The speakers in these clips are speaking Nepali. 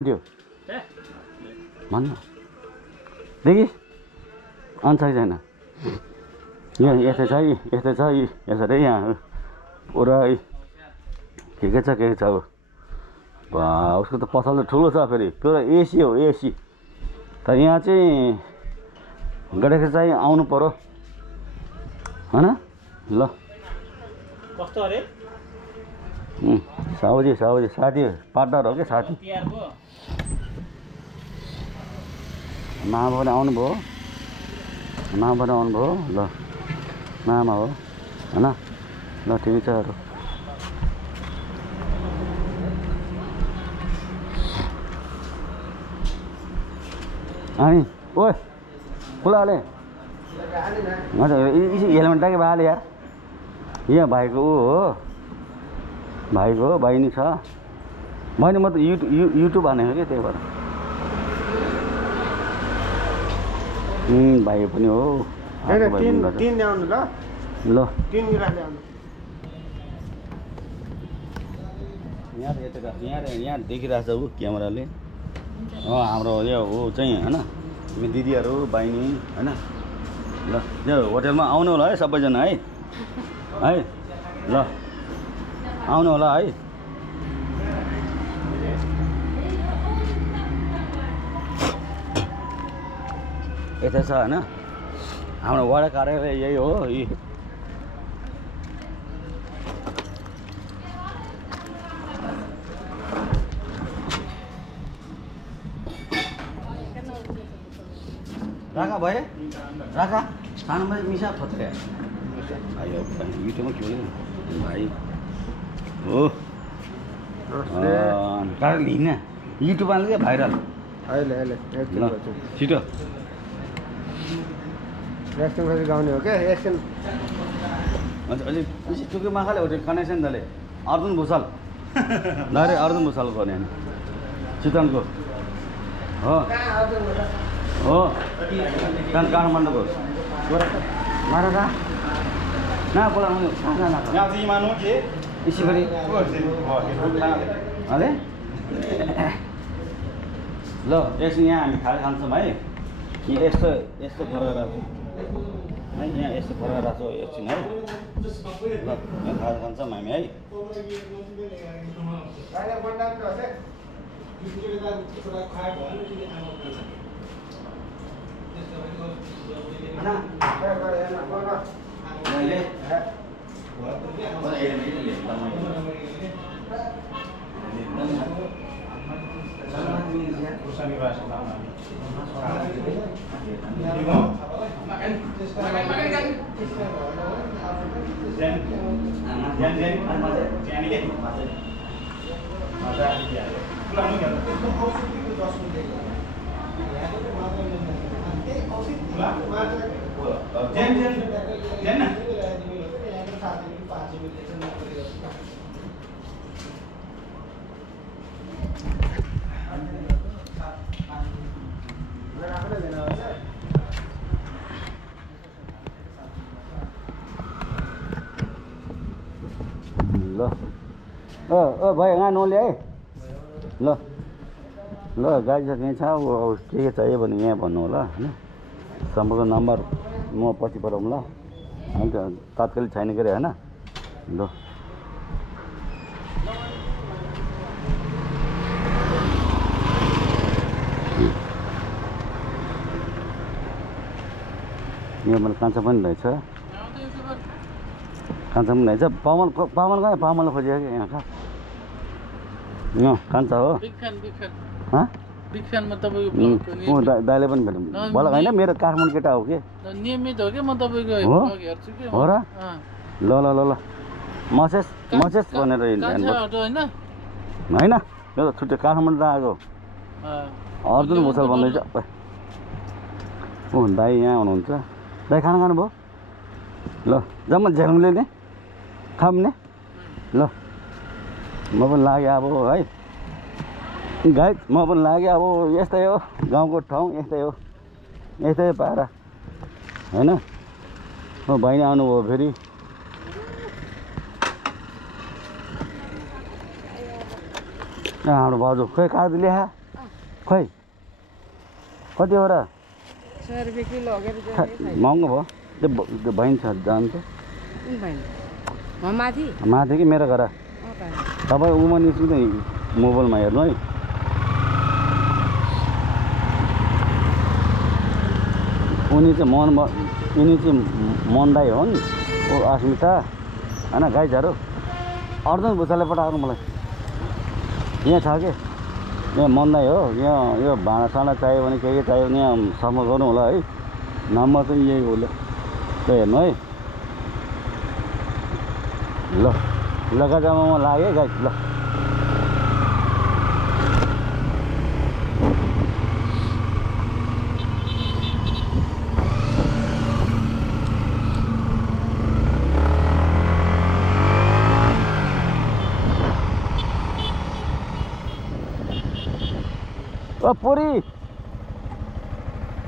त्यो भन्नु देखि अन्त छैन यहाँ यस्तै छ यस्तै छ यसरी यहाँ पुरा के छ अब उसको त पसल त ठुलो छ फेरि पुरा एसी हो एसी तर यहाँ चाहिँ गडेको चाहिँ आउनु पर्यो हैन ल कस्तो अरे साउजी साथी पार्टनर हो क्या साथी मामा पनि आउनुभयो ल मामा हो हैन ल ठिकै छ अरू अनि ओए खुला हाले हजुर हेलमेट टाके भाले यार यहाँ भाइको ऊ हो भाइको बहिनी छ बहिनी म त युट्युब हानेको क्या त्यही भएर भाइ पनि हो तीन ल्याउनु ल तीन गिलास ल्याउनु यहाँ देखिरहेको छ ऊ क्यामेराले हाम्रो यो ऊ चाहिँ होइन मेरो दिदीहरू बहिनी होइन ल यो होटेलमा आउनु होला है सबैजना है ल आउनु होला है यता छ होइन हाम्रो वडा कार्यालय यही हो राखा भए राखा खानु भाइ मिसा फत्रे भाइ युट्युबमा के भन्यो भाइ हो कारण हिँड्न युट्युब हाल्नु क्या भाइरल ल छिटो एकछिन गाउने हो क्या एकछिन अलि टुके माखाले होटेल कनेक्सन दले अर्जुन भुषाल नरे अर्जुन भुषाल गर्ने होइन चितवनको हो काठमाडौँको मारा ना बोला इसी गरी अरे ल एकछिन यहाँ हामी खाएर खान्छौँ है यहाँ यस्तो फरक राख्छौँ है यहाँ यस्तो फरक राख्छौँ एकछिन है ल यहाँ खाएर खान्छौँ हामी है ल भाइ यहाँ नल्याए है ल गाडी छ त्यहीँ छ अब के चाहियो भने यहाँ भन्नु होला होइन सम्पर्क नम्बर म पछि पठाउँ ल अन्त तात्कालिक छैन के अरे होइन ल यहाँ मैले कान्छा पनि रहेछ कान्छा पनि रहेछ पामल कहाँ पामल खोजेको कि यहाँ कहाँ कान्छा हो दाइले पनि भेटौँ भल होइन मेरो काठमाडौँ केटा हो कि नियमित हो कि म तपाईँको हो र ल ल ल ल मसेस भनेर होइन यो त छुट्टै काठमाडौँ आएको अर्जुन भुषाल भन्दैछ ऊ दाइ यहाँ हुनुहुन्छ दाइ खाना खानुभयो ल जम्मा झेलुङले नि खाउने ल म पनि लागेँ अब है गाइड म पनि लागेँ अब यस्तै हो गाउँको ठाउँ यस्तै पारा होइन म बहिनी आउनुभयो फेरि हाम्रो भाउजू खोइ कागज ल्याए खै कति हो र 100 रुपैयाँ किलो हो के महँगो भयो त्यो बहिनी छ जान्छ कुन बहिनी माथि माथि कि मेरो घर तपाईँ उमा निस्किँदै मोबाइलमा हेर्नु है उनी चाहिँ यिनी चाहिँ मन दाई हो नि ओ अस्मिता होइन गाइजहरू अर्जुन भुषालले पठाएको मलाई यहाँ छ कि यहाँ मन दाई हो यहाँ यो भाँडासाँडा चाहियो भने के चाहियो भने यहाँ सम्पर्क गर्नु होला है नम्बर चाहिँ यही हो ल हेर्नु है ल गाजामा म लागेँ गाइज ल पुरी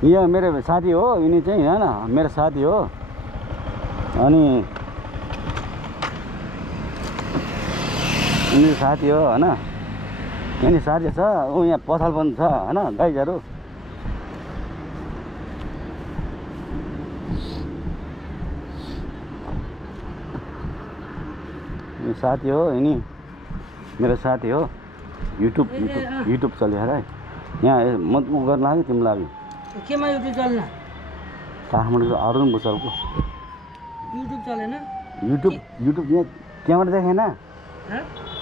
यहाँ मेरो साथी हो यिनी चाहिँ होइन मेरो साथी हो अनि यिनी साथी हो होइन यिनी साथी छ ऊ यहाँ पसल पनि छ होइन गाइजहरू साथी हो यिनी मेरो साथी हो युट्युब चल्यो है यहाँ म गर्न लाग्यो तिमी लाग्यो केमा युट्युब चल्न काठमाडौँको अर्जुन भुषालको युट्युब चलेन युट्युब यहाँ क्यामेरा देखेन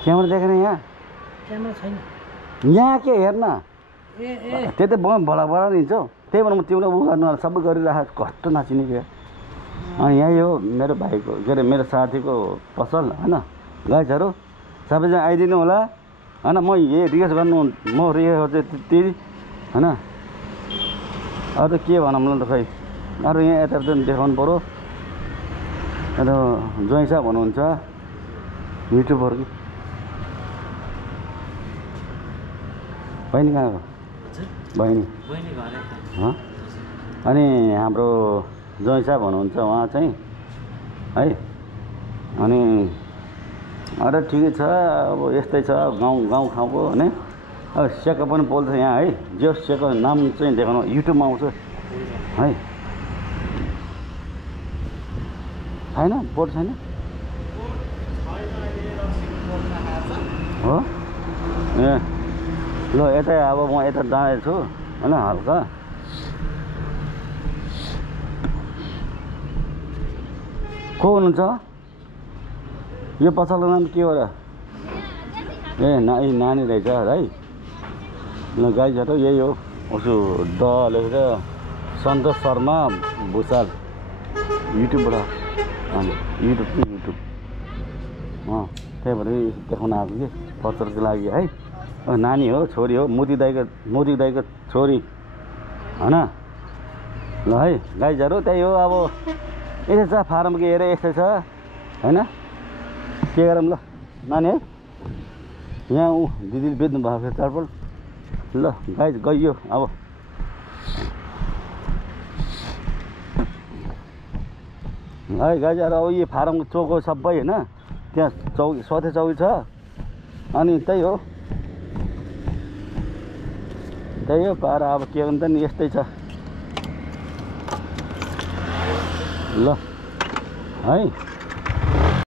क्यामेरा देखेन यहाँ क्यामेरा छैन यहाँ के हेर्न ए त्यही त बडा हिँड्छौ त्यही भएर म तिमीलाई उ गर्नु सबै गरिरहेको कस्तो नाचिने क्या अनि यही हो मेरो भाइको के अरे मेरो साथीको पसल होइन गाइजहरू सबैजना आइदिनु होला होइन म यही रिक्वेस्ट गर्नु म रिक्वेस्ट गर्छु त्यति होइन अरू त के भनौँ न त खै अरू यहाँ यताउता देखाउनु पऱ्यो अन्त ज्वाइँ साहब हुनुहुन्छ युट्युबर कि बहिनी कहाँ हो बहिनी अनि हाम्रो ज्वाइँ साहब हुनुहुन्छ उहाँ चाहिँ है अनि अरे ठिकै छ अब यस्तै छ गाउँ ठाउँको होइन अब सेको पनि बोल्छ यहाँ है जो सेको नाम चाहिँ देखाउनु युट्युबमा आउँछ है छैन बोर्ड छैन हो ए ल यतै अब म यता जाँदैछु होइन हल्का को हुनुहुन्छ यो पसलको नाम के हो र ए नानी रहेछ है ल गाइजहरू यही हो उसो ड लेखेर सन्तोष शर्मा भुषाल युट्युबबाट युट्युब त्यही भएर देखाउन आएको कि प्रचारको लागि है नानी हो छोरी हो मोदी दाईको छोरी होइन ल है गाइजहरू त्यही हो अब यसै छ फारम के हेरे यस्तै छ होइन के गरौँ ल नानी है यहाँ ऊ दिदीले बेच्नु भएको थियो चारपल ल गाइज गइयो अब है गाइजहरू अब यो फारमको चौक हो सबै होइन त्यहाँ चौकी सथे चौकी छ अनि त्यही हो पारा अब के भन्छ नि यस्तै छ ल है